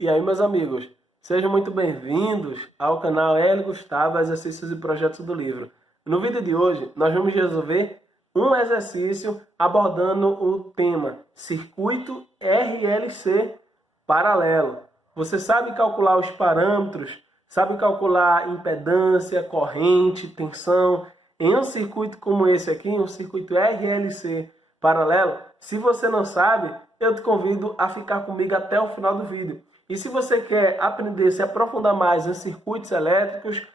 E aí, meus amigos, sejam muito bem-vindos ao canal Hélio Gustavo, Exercícios e Projetos do Livro. No vídeo de hoje, nós vamos resolver um exercício abordando o tema Circuito RLC paralelo. Você sabe calcular os parâmetros, sabe calcular impedância, corrente, tensão. Em um circuito como esse aqui, um circuito RLC paralelo, se você não sabe, eu te convido a ficar comigo até o final do vídeo. E se você quer aprender, se aprofundar mais em circuitos elétricos,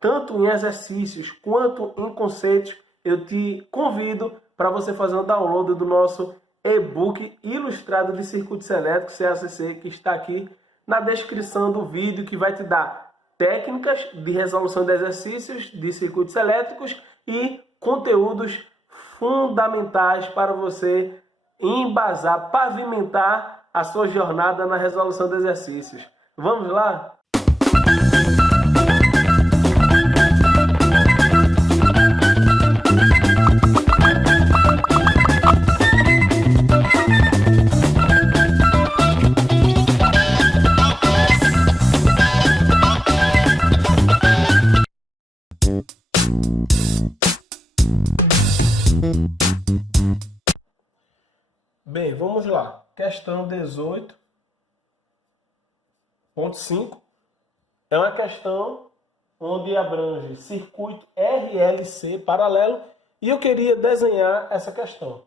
tanto em exercícios quanto em conceitos, eu te convido para você fazer um download do nosso e-book ilustrado de circuitos elétricos CACC, que está aqui na descrição do vídeo, que vai te dar técnicas de resolução de exercícios de circuitos elétricos e conteúdos fundamentais para você embasar, pavimentar a sua jornada na resolução de exercícios. Vamos lá? Bem, vamos lá. Questão 18.5 é uma questão onde abrange circuito RLC paralelo e eu queria desenhar essa questão.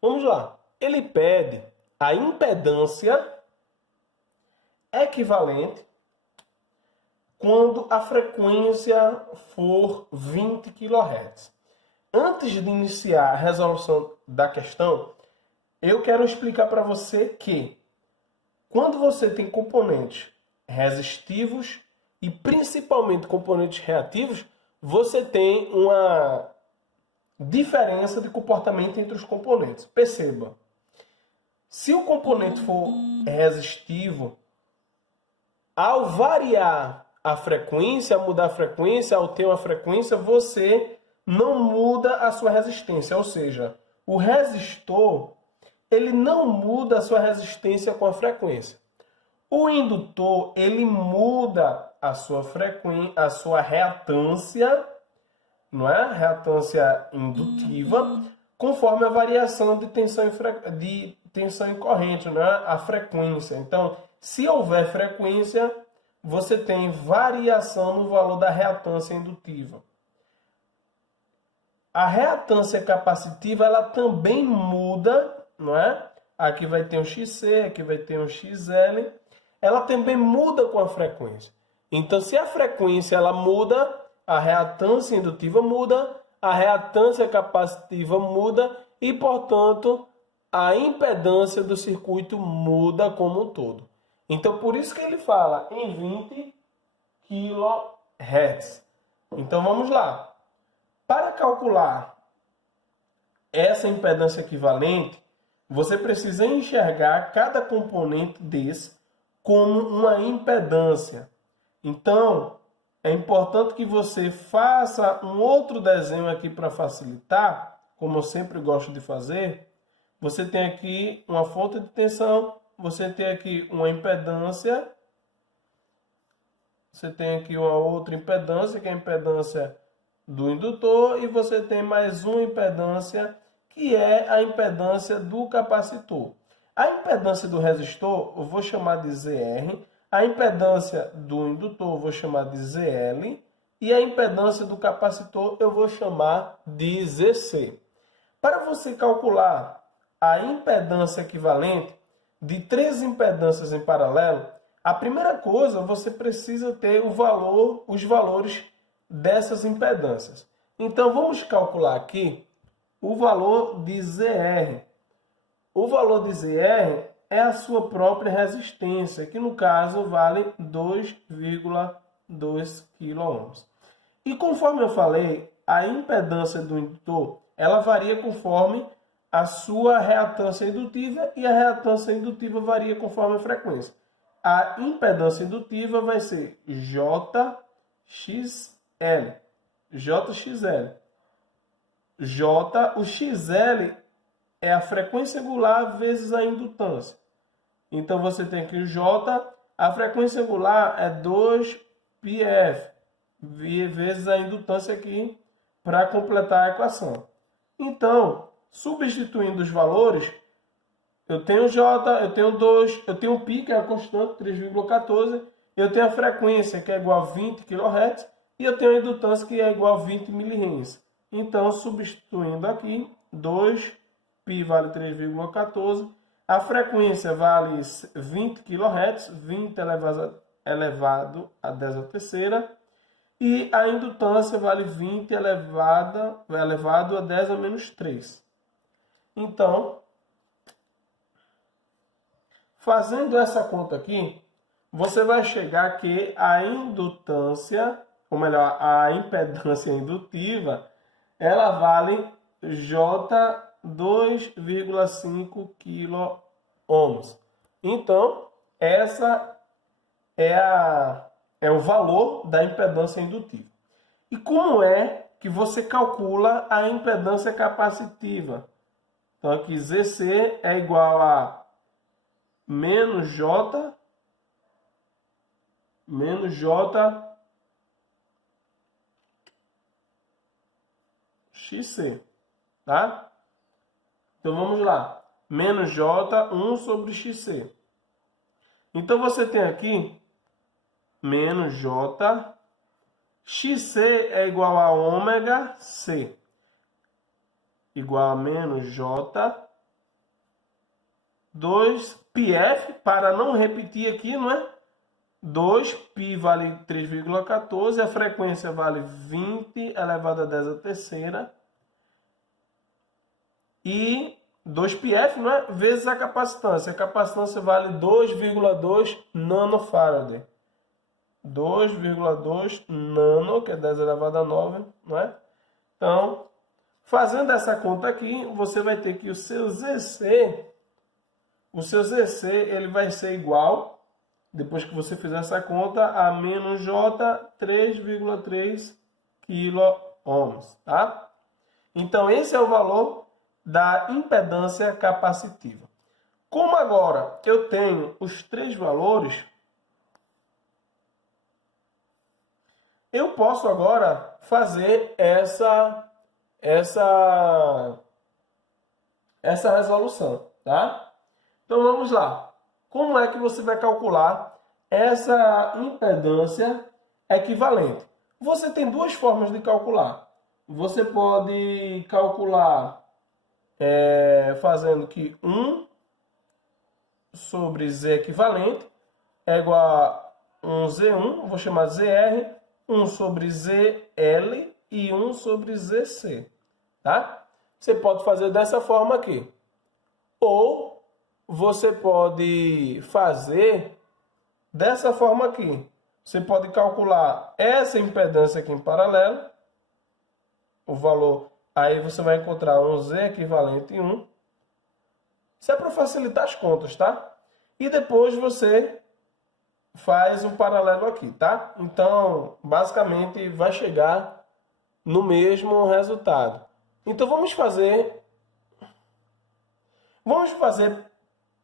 Vamos lá. Ele pede a impedância equivalente quando a frequência for 20 kHz. Antes de iniciar a resolução da questão, eu quero explicar para você que quando você tem componentes resistivos e principalmente componentes reativos, você tem uma diferença de comportamento entre os componentes. Perceba, se o componente for resistivo, ao variar a frequência, ao mudar a frequência, ao ter uma frequência, você não muda a sua resistência. Ou seja, o resistor, ele não muda a sua resistência com a frequência. O indutor, ele muda a sua frequência, a sua reatância, não é? Reatância indutiva, conforme a variação de tensão e corrente, não é? A frequência. Então, se houver frequência, você tem variação no valor da reatância indutiva. A reatância capacitiva, ela também muda, não é? Aqui vai ter um XC, aqui vai ter um XL. Ela também muda com a frequência. Então, se a frequência ela muda, a reatância indutiva muda, a reatância capacitiva muda e, portanto, a impedância do circuito muda como um todo. Então, por isso que ele fala em 20 kHz. Então, vamos lá. Para calcular essa impedância equivalente, você precisa enxergar cada componente desse como uma impedância. Então, é importante que você faça um outro desenho aqui para facilitar, como eu sempre gosto de fazer. Você tem aqui uma fonte de tensão, você tem aqui uma impedância, você tem aqui uma outra impedância, que é a impedância do indutor, e você tem mais uma impedância, que é a impedância do capacitor. A impedância do resistor eu vou chamar de ZR, a impedância do indutor eu vou chamar de ZL, e a impedância do capacitor eu vou chamar de ZC. Para você calcular a impedância equivalente de três impedâncias em paralelo, a primeira coisa, você precisa ter os valores dessas impedâncias. Então, vamos calcular aqui o valor de ZR. O valor de ZR é a sua própria resistência, que no caso vale 2,2 kΩ. E conforme eu falei, a impedância do indutor, ela varia conforme a sua reatância indutiva e a reatância indutiva varia conforme a frequência. A impedância indutiva vai ser JXL. JXL. O XL é a frequência angular vezes a indutância. Então você tem aqui o J, a frequência angular é 2πf, vezes a indutância aqui para completar a equação. Então, substituindo os valores, eu tenho J, eu tenho 2, eu tenho π, que é a constante, 3,14, eu tenho a frequência, que é igual a 20 kHz, e eu tenho a indutância, que é igual a 20 mHz. Então, substituindo aqui, 2π vale 3,14, a frequência vale 20 kHz, 20 elevado a 10 à terceira, e a indutância vale 20 elevado a 10 a menos 3. Então, fazendo essa conta aqui, você vai chegar que a indutância, ou melhor, a impedância indutiva, ela vale J 2,5 kΩ. Então, essa é o valor da impedância indutiva. E como é que você calcula a impedância capacitiva? Então, aqui ZC é igual a menos J XC, tá? Então, vamos lá. Menos J, 1 sobre XC. Então, você tem aqui menos J, XC é igual a ômega C, igual a menos J, 2πf, para não repetir aqui, não é? 2π vale 3,14, a frequência vale 20 elevado a 10 à terceira, e 2πf, não é? Vezes a capacitância. A capacitância vale 2,2 nanofarad. 2,2 nano, que é 10 elevado a 9, não é? Então, fazendo essa conta aqui, você vai ter que o seu ZC ele vai ser igual, depois que você fizer essa conta, a menos J 3,3 kΩ, tá? Então, esse é o valor da impedância capacitiva. Como agora eu tenho os três valores, eu posso agora fazer essa resolução, tá? Então vamos lá. Como é que você vai calcular essa impedância equivalente? Você tem duas formas de calcular. Você pode calcular fazendo que 1 sobre Z equivalente é igual a um Z1, vou chamar ZR, 1 sobre ZL e 1 sobre ZC, tá? Você pode fazer dessa forma aqui. Ou você pode fazer dessa forma aqui. Você pode calcular essa impedância aqui em paralelo, o valor, aí você vai encontrar um Z equivalente em 1. Isso é para facilitar as contas, tá? E depois você faz um paralelo aqui, tá? Então, basicamente, vai chegar no mesmo resultado. Então, vamos fazer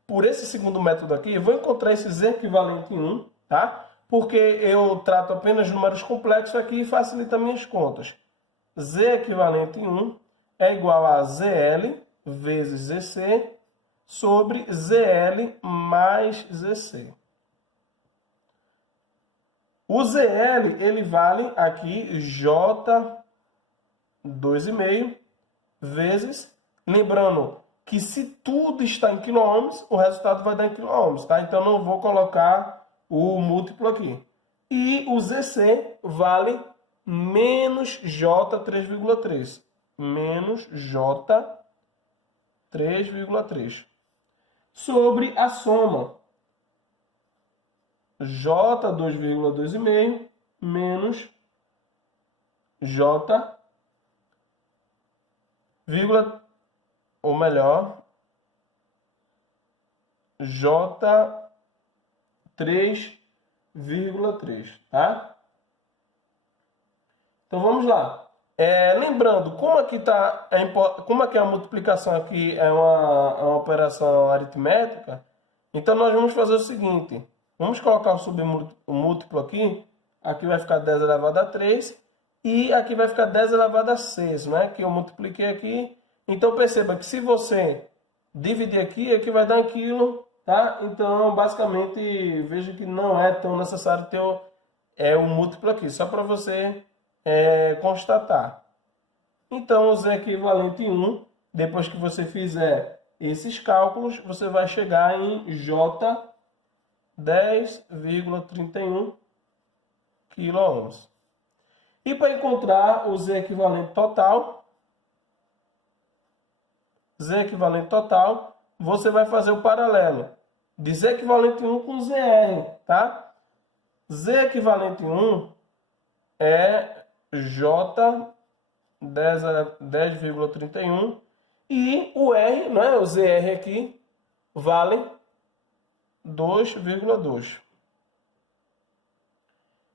por esse segundo método aqui. Eu vou encontrar esse Z equivalente em 1, tá? Porque eu trato apenas números complexos aqui e facilita minhas contas. Z equivalente em 1 é igual a ZL vezes ZC sobre ZL mais ZC. O ZL, ele vale aqui J 2,5 vezes, lembrando que se tudo está em quilômetros, o resultado vai dar em quilômetros, tá? Então não vou colocar o múltiplo aqui. E o ZC vale menos J 3,3. Menos J 3,3. sobre a soma J 2,2,5 menos J, ou melhor, J 3,3, tá? Então vamos lá. Lembrando, como aqui como aqui a multiplicação aqui é uma operação aritmética, então nós vamos fazer o seguinte. Vamos colocar o submúltiplo aqui. Aqui vai ficar 10 elevado a 3. E aqui vai ficar 10 elevado a 6, né? Que eu multipliquei aqui. Então perceba que se você dividir aqui vai dar aquilo, tá? Então basicamente veja que não é tão necessário ter o múltiplo aqui. Só para você constatar. Então o z equivalente 1, depois que você fizer esses cálculos, você vai chegar em J 10,31 kΩ. E para encontrar o Z equivalente total, você vai fazer o paralelo de Z equivalente 1 com ZR, tá? Z equivalente 1 é J 10,31 e o R, não é? O ZR aqui, vale 2,2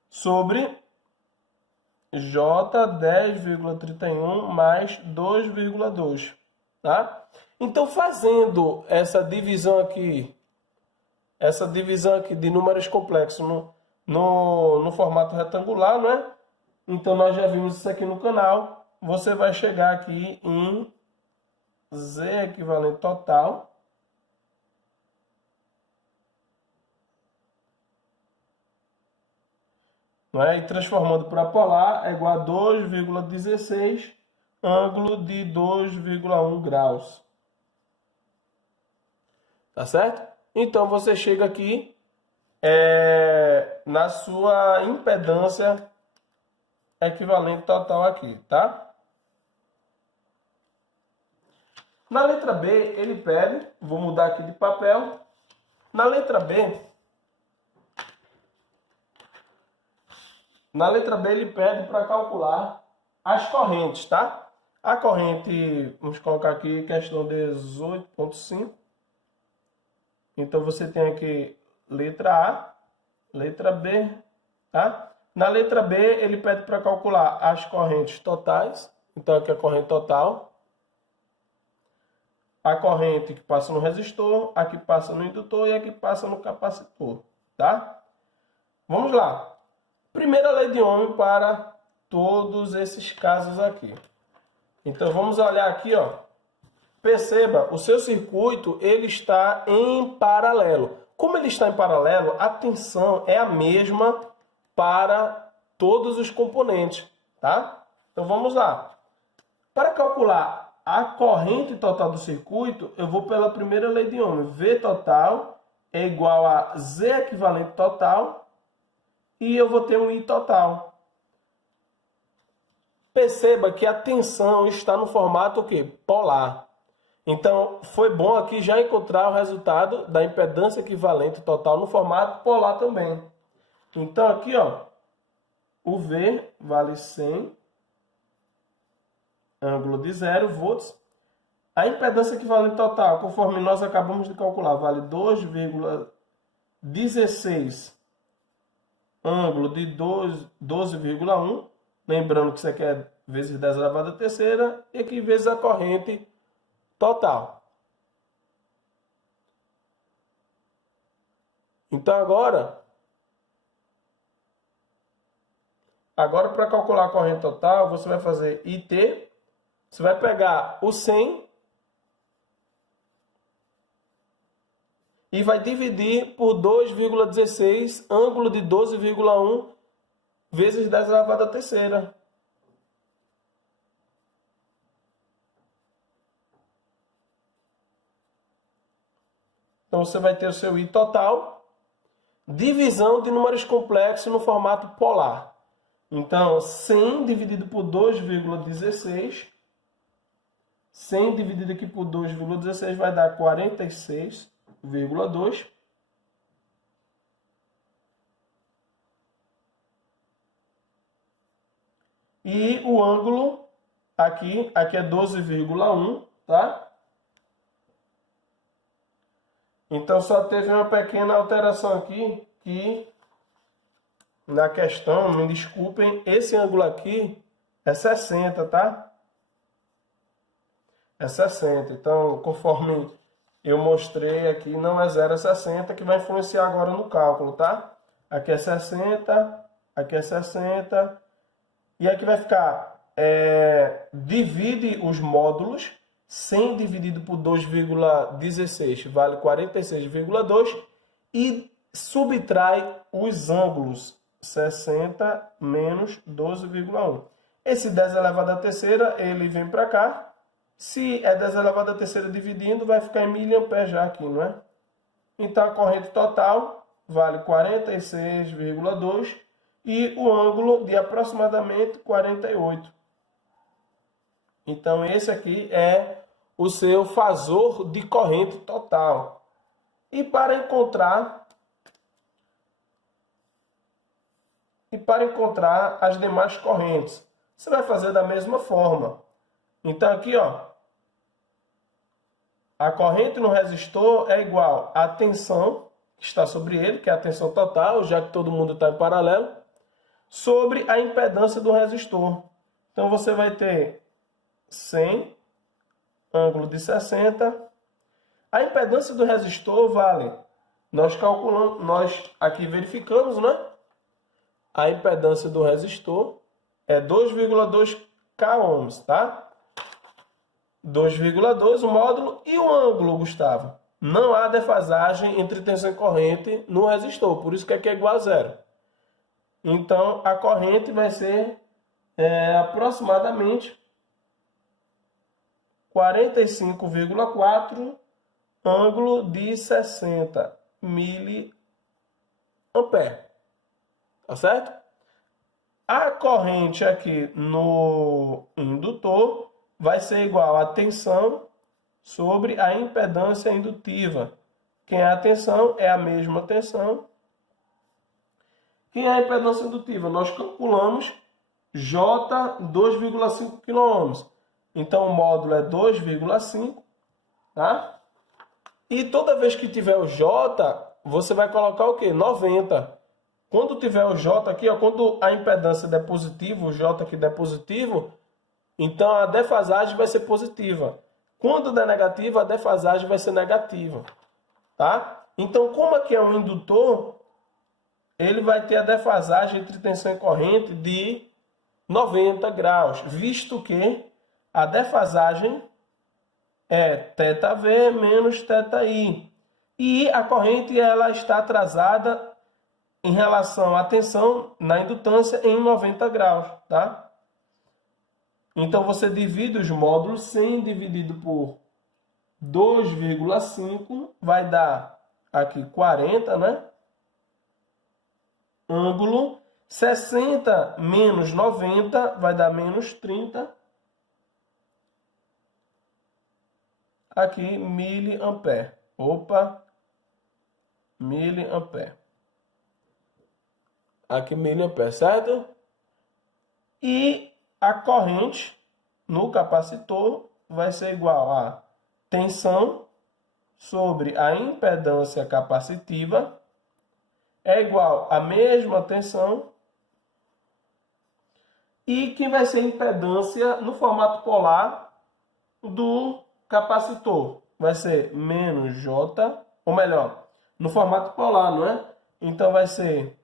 sobre J 10,31 mais 2,2, tá? Então, fazendo essa divisão aqui de números complexos no formato retangular, não é? Então, nós já vimos isso aqui no canal. Você vai chegar aqui em Z equivalente total não é? E transformando para polar é igual a 2,16 ângulo de 2,1 graus. Tá certo? Então você chega aqui na sua impedância equivalente total aqui, tá? Na letra B ele pede, vou mudar aqui de papel. Na letra B ele pede para calcular as correntes, tá? A corrente, vamos colocar aqui questão 18.5. Então você tem aqui letra A, letra B, tá? Na letra B ele pede para calcular as correntes totais. Então aqui é a corrente total. A corrente que passa no resistor, a que passa no indutor e a que passa no capacitor, tá? Vamos lá. Primeira lei de Ohm para todos esses casos aqui. Então vamos olhar aqui, ó. Perceba, o seu circuito ele está em paralelo. Como ele está em paralelo, a tensão é a mesma para todos os componentes, tá? Então vamos lá. Para calcular a corrente total do circuito, eu vou pela primeira lei de Ohm. V total é igual a Z equivalente total e eu vou ter um I total. Perceba que a tensão está no formato o quê? Polar. Então, foi bom aqui já encontrar o resultado da impedância equivalente total no formato polar também. Então, aqui, ó, o V vale 100, ângulo de 0 volts. A impedância equivalente total, conforme nós acabamos de calcular, vale 2,16, ângulo de 12,1. Lembrando que isso aqui é vezes 10 elevado à terceira, e aqui vezes a corrente total. Então agora para calcular a corrente total, você vai fazer IT, você vai pegar o 100 e vai dividir por 2,16, ângulo de 12,1 vezes 10 elevado à terceira. Então você vai ter o seu I total, divisão de números complexos no formato polar. Então 100 dividido por 2,16, 100 dividido aqui por 2,16 vai dar 46. 12,2. E o ângulo aqui é 12,1, tá? Então só teve uma pequena alteração aqui, que na questão, me desculpem, esse ângulo aqui é 60, tá? É 60. Então, conforme eu mostrei aqui, não é 0, é 60, que vai influenciar agora no cálculo, tá? Aqui é 60, aqui é 60. E aqui vai ficar, divide os módulos, 100 dividido por 2,16 vale 46,2 e subtrai os ângulos, 60 menos 12,1. Esse 10 elevado à terceira, ele vem para cá. Se é 10 elevado à terceira dividindo, vai ficar em miliamperes já aqui, não é? Então a corrente total vale 46,2 e o ângulo de aproximadamente 48. Então esse aqui é o seu fasor de corrente total. E para encontrar as demais correntes, você vai fazer da mesma forma. Então aqui, ó, a corrente no resistor é igual à tensão que está sobre ele, que é a tensão total, já que todo mundo está em paralelo, sobre a impedância do resistor. Então você vai ter 100, ângulo de 60. A impedância do resistor vale, nós calculamos, nós aqui verificamos, né? A impedância do resistor é 2,2 kΩ, tá? 2,2 o módulo e o ângulo, Gustavo. Não há defasagem entre tensão e corrente no resistor, por isso que aqui é igual a zero. Então, a corrente vai ser aproximadamente 45,4 ângulo de 60 miliamperes. Tá certo? A corrente aqui no indutor vai ser igual a tensão sobre a impedância indutiva. Quem é a tensão é a mesma tensão. Quem é a impedância indutiva? Nós calculamos J 2,5 kΩ. Então o módulo é 2,5, tá? E toda vez que tiver o J, você vai colocar o quê? 90. Quando tiver o J aqui, ó, quando a impedância der positivo, o J aqui der positivo, então a defasagem vai ser positiva. Quando der negativa, a defasagem vai ser negativa, tá? Então, como aqui é um indutor, ele vai ter a defasagem entre tensão e corrente de 90 graus, visto que a defasagem é θV menos θI. E a corrente ela está atrasada em relação à tensão na indutância em 90 graus, tá? Então você divide os módulos, 100 dividido por 2,5 vai dar aqui 40, né? Ângulo 60 menos 90 vai dar menos 30. Aqui miliampere. Opa, miliampere. Aqui miliampere, certo? E a corrente no capacitor vai ser igual a tensão sobre a impedância capacitiva é igual à mesma tensão e que vai ser a impedância no formato polar do capacitor. Vai ser menos J, ou melhor, no formato polar, não é? Então vai ser,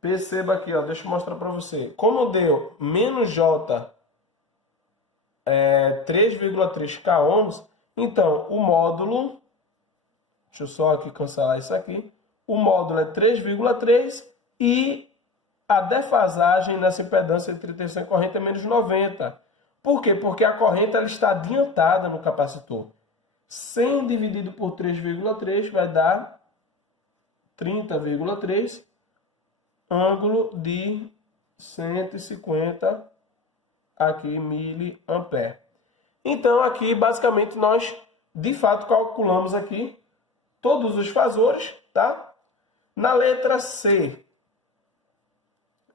perceba aqui, ó, deixa eu mostrar para você. Como deu menos J 3,3 kΩ, então o módulo, deixa eu só aqui cancelar isso aqui, o módulo é 3,3 e a defasagem nessa impedância entre tensão e corrente é menos 90. Por quê? Porque a corrente ela está adiantada no capacitor. 100 dividido por 3,3 vai dar 30,3, ângulo de 150 aqui miliampere. Então aqui basicamente nós de fato calculamos aqui todos os fasores, tá? Na letra C,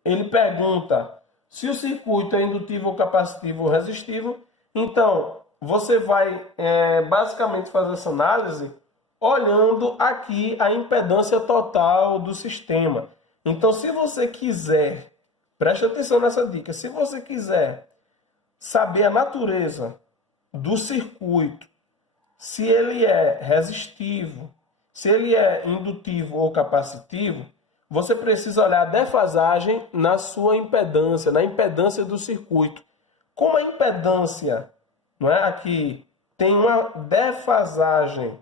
ele pergunta se o circuito é indutivo ou capacitivo ou resistivo. Então, você vai basicamente fazer essa análise olhando aqui a impedância total do sistema. Então, se você quiser, preste atenção nessa dica, se você quiser saber a natureza do circuito, se ele é resistivo, se ele é indutivo ou capacitivo, você precisa olhar a defasagem na sua impedância, na impedância do circuito. Como a impedância, não é, aqui tem uma defasagem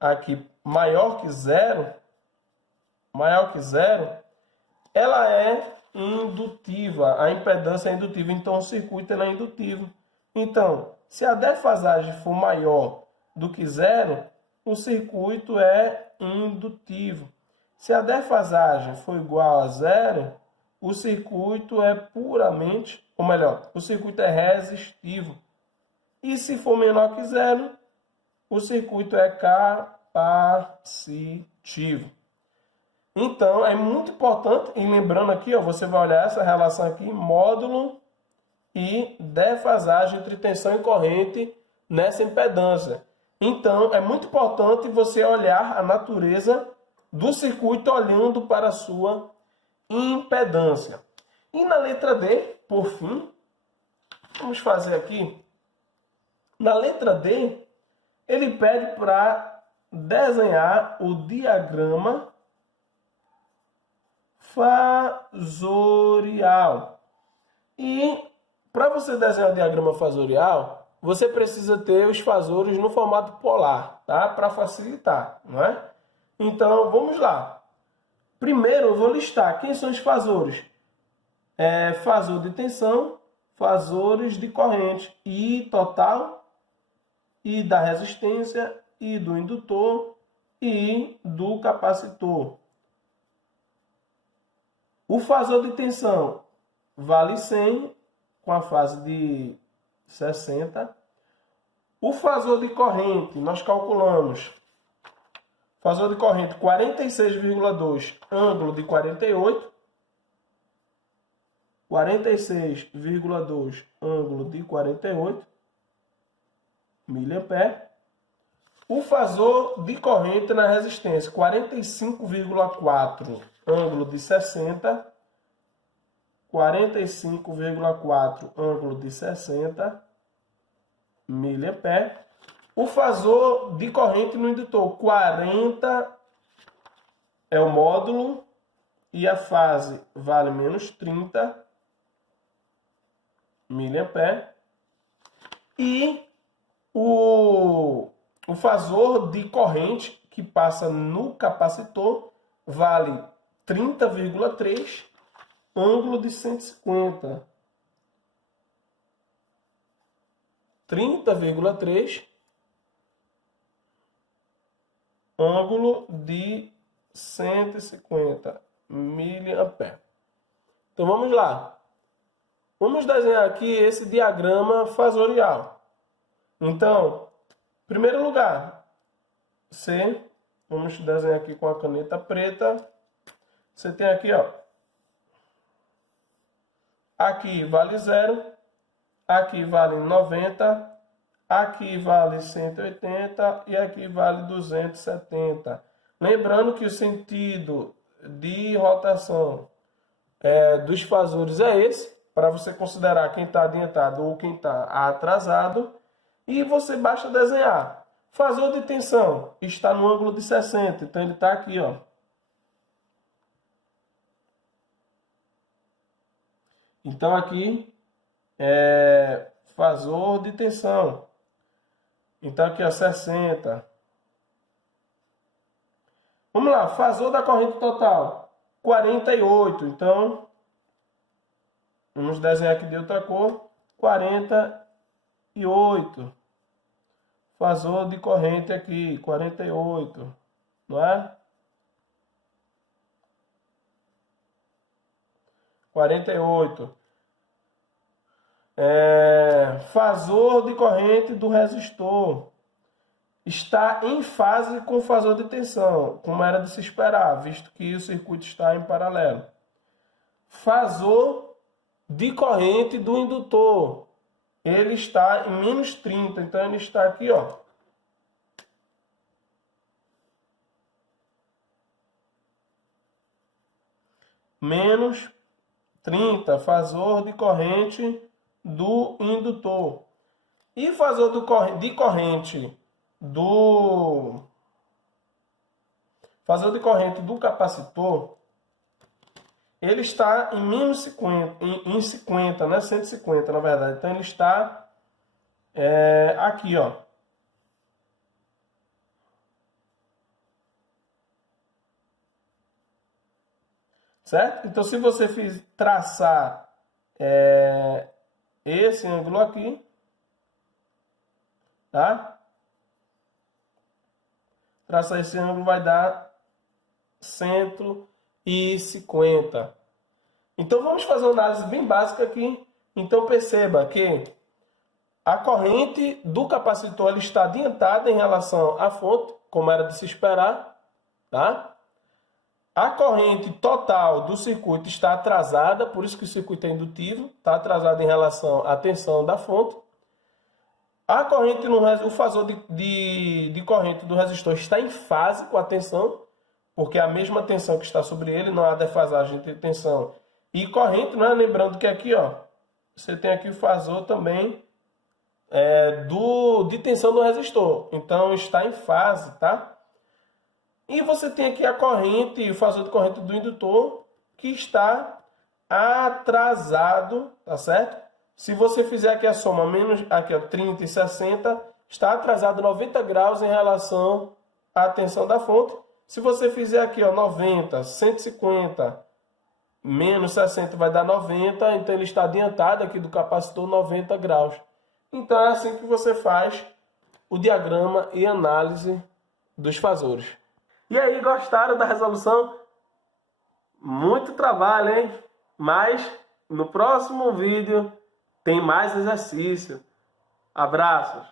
aqui maior que zero, ela é indutiva. A impedância é indutiva, então o circuito ele é indutivo. Então, se a defasagem for maior do que zero, o circuito é indutivo. Se a defasagem for igual a zero, o circuito é puramente, ou melhor, o circuito é resistivo. E se for menor que zero, o circuito é capacitivo. Então, é muito importante, e lembrando aqui, ó, você vai olhar essa relação aqui, módulo e defasagem entre tensão e corrente nessa impedância. Então, é muito importante você olhar a natureza do circuito olhando para a sua impedância. E na letra D, por fim, vamos fazer aqui. Na letra D, ele pede para desenhar o diagrama fasorial. E para você desenhar o diagrama fasorial, você precisa ter os fasores no formato polar, tá? Para facilitar, não é? Então, vamos lá. Primeiro, eu vou listar quem são os fasores. Fasor de tensão, fasores de corrente, I total, I da resistência, I do indutor e I do capacitor. O fasor de tensão vale 100, com a fase de 60. O fasor de corrente, nós calculamos. Fasor de corrente 46,2, ângulo de 48. 46,2, ângulo de 48 miliampere. O fasor de corrente na resistência 45,4, ângulo de 60. 45,4, ângulo de 60 miliampere. O fasor de corrente no indutor 40 é o módulo e a fase vale menos 30 miliampere. E o fasor de corrente que passa no capacitor vale 30,3, ângulo de 150. 30,3, ângulo de 150 miliampere. Então vamos lá. Vamos desenhar aqui esse diagrama fasorial. Então, em primeiro lugar, C, vamos desenhar aqui com a caneta preta. Você tem aqui, ó. Aqui vale 0, aqui vale 90, aqui vale 180 e aqui vale 270. Lembrando que o sentido de rotação dos fasores é esse, para você considerar quem está adiantado ou quem está atrasado. E você basta desenhar. Fasor de tensão está no ângulo de 60, então ele está aqui, ó. Então aqui é fasor de tensão. Então aqui, ó, 60. Vamos lá, fasor da corrente total, 48. Então, vamos desenhar aqui de outra cor, 48. Fasor de corrente aqui, 48, não é? 48. Fasor de corrente do resistor está em fase com o fasor de tensão, como era de se esperar, visto que o circuito está em paralelo. Fasor de corrente do indutor, ele está em menos 30, então ele está aqui, ó. Menos 30, fasor de corrente do indutor. E fasor de corrente do capacitor, ele está em menos 50, em 50, né? 150, na verdade. Então ele está aqui, ó. Certo? Então, se você traçar esse ângulo aqui, tá? Traçar esse ângulo vai dar 150. Então, vamos fazer uma análise bem básica aqui. Então, perceba que a corrente do capacitor ela está adiantada em relação à fonte, como era de se esperar, tá? A corrente total do circuito está atrasada, por isso que o circuito é indutivo, está atrasado em relação à tensão da fonte. A corrente o fasor de corrente do resistor está em fase com a tensão, porque é a mesma tensão que está sobre ele, não há defasagem entre tensão e corrente, né? Lembrando que aqui, ó, você tem aqui o fasor também de tensão do resistor, então está em fase, tá? E você tem aqui a corrente, o fasor de corrente do indutor, que está atrasado, tá certo? Se você fizer aqui a soma, menos aqui, ó, 30 e 60, está atrasado 90 graus em relação à tensão da fonte. Se você fizer aqui, ó, 90, 150, menos 60 vai dar 90, então ele está adiantado aqui do capacitor 90 graus. Então é assim que você faz o diagrama e análise dos fasores. E aí, gostaram da resolução? Muito trabalho, hein? Mas no próximo vídeo tem mais exercício. Abraços!